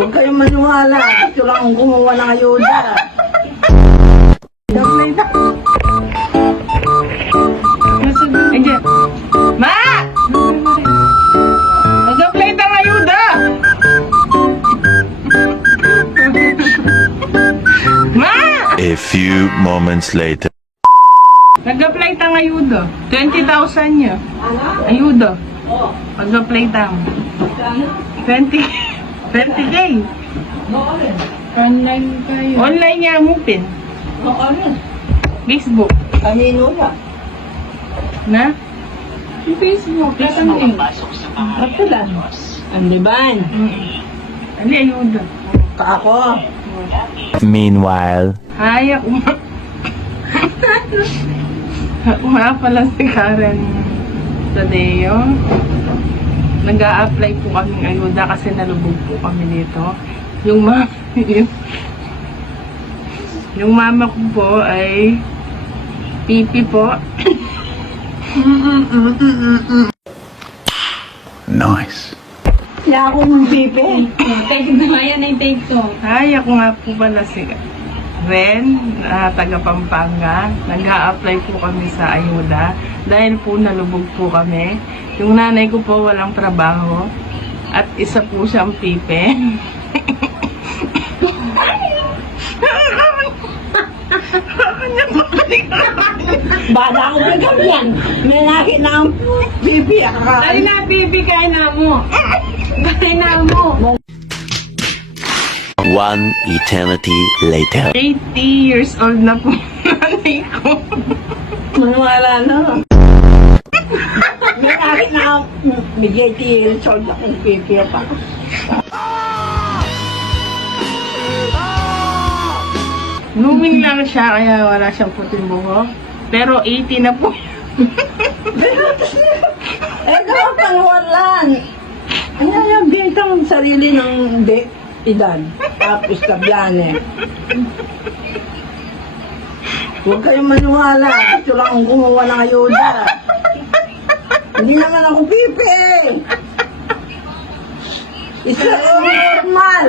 Huwag kayong maniwala. Ito lang ang kumuha ng ayuda. Andiyan. Ma! Nag-apply ng ayuda! Ma! A few moments later. Nag-apply tang ayuda. 20,000 niya. Ayuda. Mag-apply tang. 20K. Online kayo. Online niya mupin. Facebook. Kanino na? Na? Sa Facebook. Facebook. Ito lang. Ang liban. Ali, ayuda. Ako. Meanwhile. Ay, ako nga pala si Karen Tadeo. Nag-a-apply po kaming ayuda kasi nalubog po kami dito. Yung yung mama ko po ay pipi po. Nice. Kaya akong pipi. Take na yan ay take to. Ay, ako nga po pala si Ren, taga Pampanga. Nag-a-apply po kami sa ayuda dahil po nalubog po kami. Yung nanay ko po walang trabaho at isa po siyang pipe. Bada ako bigam yan. May laki na ang pipi. Ay na, baby, kaya na mo. Kaya na mo. One eternity later. 80 years old na po nanay ko. Maniwala na. May laki na ang bigay tiyil. Sold akong pipi pa. Blooming lang siya kaya wala siyang puting buhok. Pero 80 na po. Dapat paniwalaan. Ano yung bintang sarili ng edad? Tapos tablane. Huwag kayong maniwala. Ito lang ang kumuha ng ayuda. Hindi naman ako pipi. Isa normal.